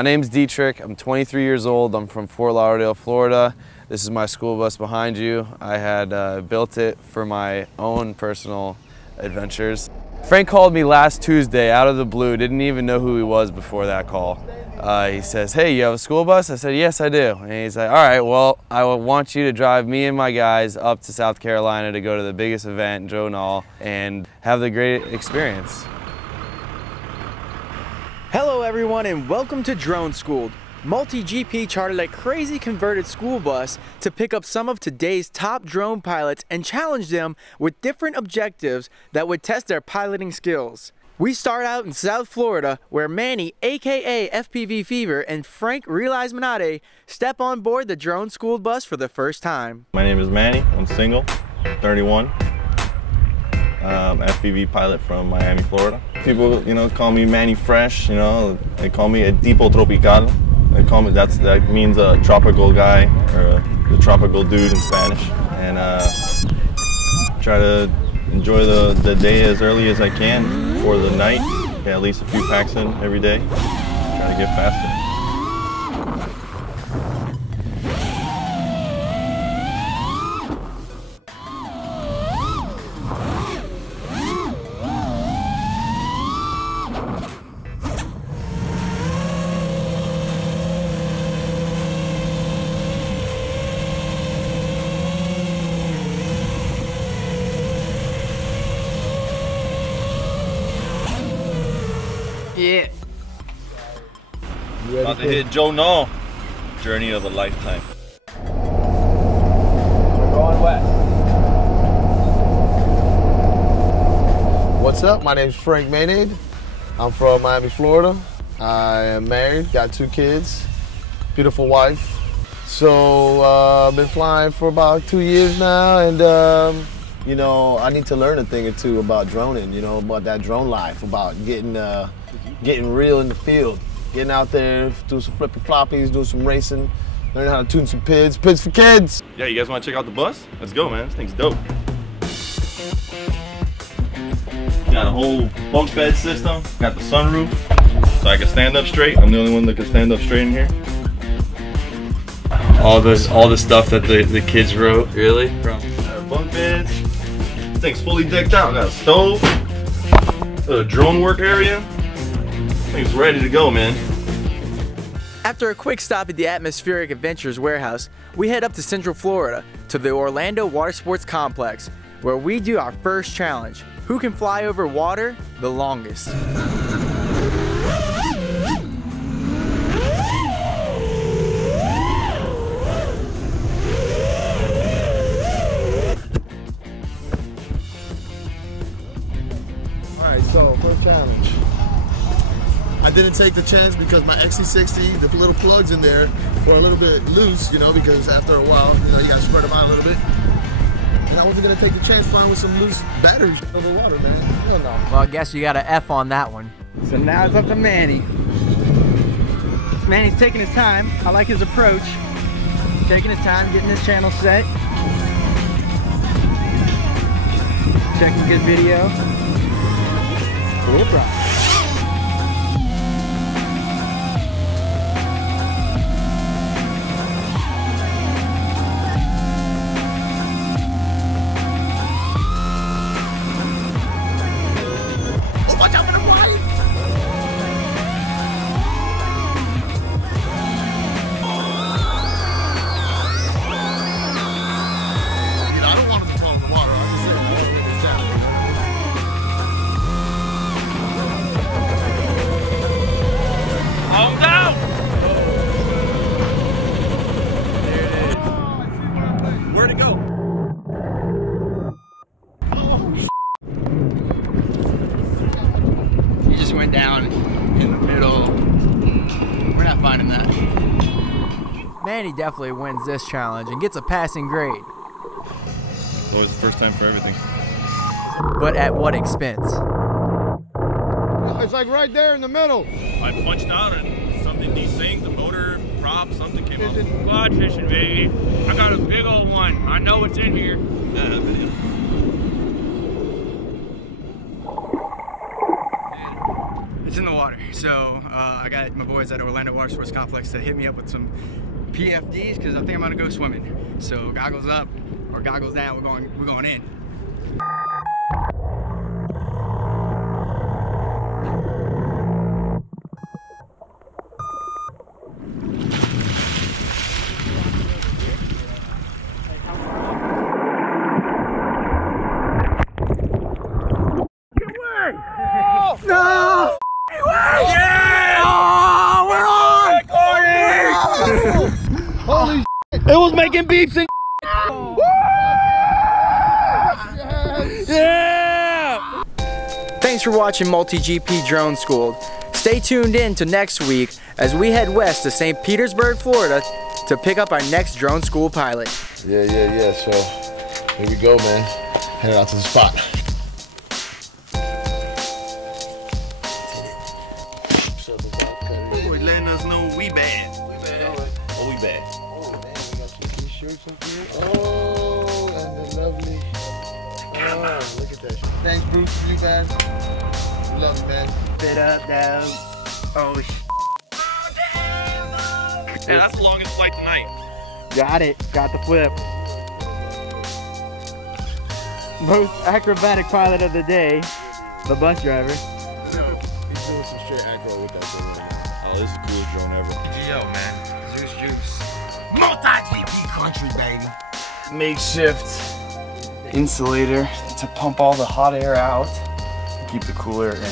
My name's Dietrick. I'm 23 years old. I'm from Fort Lauderdale, Florida. This is my school bus behind you. I had built it for my own personal adventures. Frank called me last Tuesday out of the blue. Didn't even know who he was before that call. He says, "Hey, you have a school bus?" I said, "Yes, I do." And he's like, "All right, well, I want you to drive me and my guys up to South Carolina to go to the biggest event, Nall, and have the great experience." Hello everyone and welcome to Drone Schooled. MultiGP chartered a crazy converted school bus to pick up some of today's top drone pilots and challenge them with different objectives that would test their piloting skills. We start out in South Florida, where Manny, aka FPV Fever, and Frank Realize Manade step on board the Drone Schooled bus for the first time. My name is Manny. I'm single, 31. FPV pilot from Miami, Florida. People, call me Manny Fresh. They call me a tipo tropical. They call me that means a tropical guy or the tropical dude in Spanish. And try to enjoy the day as early as I can before the night. Get at least a few packs in every day. Try to get faster. Yeah. About to hit Joe Nall. Journey of a lifetime. We're going west. What's up? My name's Frank Maynard. I'm from Miami, Florida. I am married, got 2 kids, beautiful wife. So I've been flying for about 2 years now, and I need to learn a thing or two about droning, about that drone life, about getting real in the field, getting out there, doing some flippy floppies, doing some racing, learning how to tune some PIDs for kids. Yeah, you guys want to check out the bus? Let's go, man. This thing's dope. Got a whole bunk bed system. Got the sunroof, so I can stand up straight. I'm the only one that can stand up straight in here. All the stuff that the kids wrote, really? Bunk beds. This thing's fully decked out. Got a stove, a drone work area. Thing's ready to go, man. After a quick stop at the Atmospheric Adventures warehouse, we head up to Central Florida to the Orlando Water Sports Complex, where we do our first challenge: who can fly over water the longest. Alright, so first challenge. I didn't take the chance because my XC60, the little plugs in there were a little bit loose, because after a while, you gotta spread them out a little bit. And I wasn't gonna take the chance flying with some loose batteries over water, man. Hell no. Well, I guess you got an F on that one. So now it's up to Manny. Manny's taking his time. I like his approach. Taking his time, getting his channel set. Checking good video. Cool problem. Watch out for the wire! I don't want him to fall in the water. I just said water in his channel. Calm down! There it is. Where'd it go? Went down in the middle. We're not finding that. Manny definitely wins this challenge and gets a passing grade. Always the first time for everything. But at what expense? It's like right there in the middle. I punched out and something desynced, the motor prop, something came up. Quad fishing, baby. I got a big old one. I know what's in here. Yeah, that video. It's in the water. So I got my boys at Orlando Water Sports Complex to hit me up with some PFDs because I think I'm gonna go swimming. So goggles up or goggles down. We're going in. No! Yeah! Oh, we're on! Holy It was making beeps and yeah! Thanks for watching MultiGP Drone School. Stay tuned in to next week as we head west to St. Petersburg, Florida to pick up our next drone school pilot. Yeah. So here we go, man. Headed out to the spot. Boy, letting us know we bad. Oh, we bad. Oh, man, we got some t-shirts up here. Oh, and the lovely. Oh, look at that. Thanks, Bruce, for you, man. We love you, man. Sit up, down. Oh, Yeah, that's the longest flight tonight. got it. Got the flip. Most acrobatic pilot of the day, the bus driver. He's doing some straight acro with that thing right now. Oh, this is the coolest drone ever. GGO, man. Zeus Juice. MultiGP country, baby. Makeshift insulator to pump all the hot air out, keep the cooler in.